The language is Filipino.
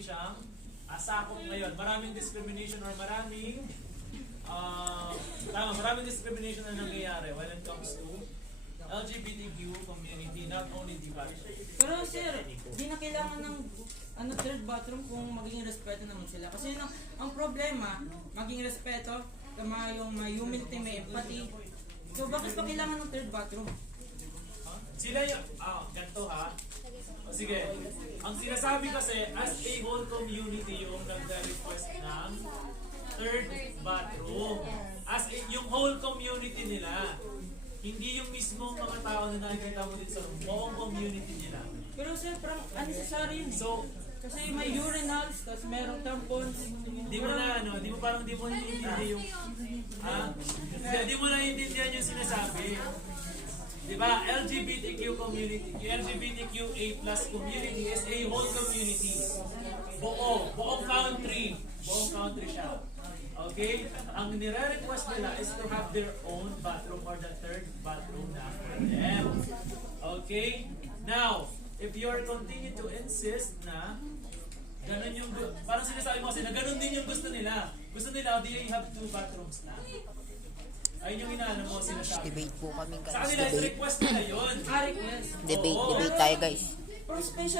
siyang sakop ngayon. Maraming discrimination or maraming discrimination na nangyayari when it comes to LGBTQ community, not only the bathroom. Pero sir, di na kailangan ng third bathroom kung magiging respeto naman sila. Kasi ang problema, maging respeto, yung may humility, may empathy. So bakit pa kailangan ng third bathroom? Sila yung, ganito ha. Sige, ang sinasabi kasi, as a whole community yung nagda-request ng third bathroom. Yung whole community nila. Hindi yung mismong mga tao na nakikita mo dito sa buong community nila. Pero sir, parang unnecessary yun. So, kasi may urinals, tapos merong tampons. di mo naiintindihan yung, di mo naiintindihan yung sinasabi. Diba? LGBTQ community, LGBTQA plus community is a whole community. Buong country siya. Okay? Ang nire-request nila is to have their own bathroom or the third bathroom na for them. Okay? Now, if you are continue to insist na ganun yung, parang sinasabi mo kasi na ganun din yung gusto nila. Gusto nila, they have two bathrooms na. Ayun yung inaano mo, sinasabi. Debate po kami guys. Sa kanila, request nila yun. Request. Debate tayo guys. Pero special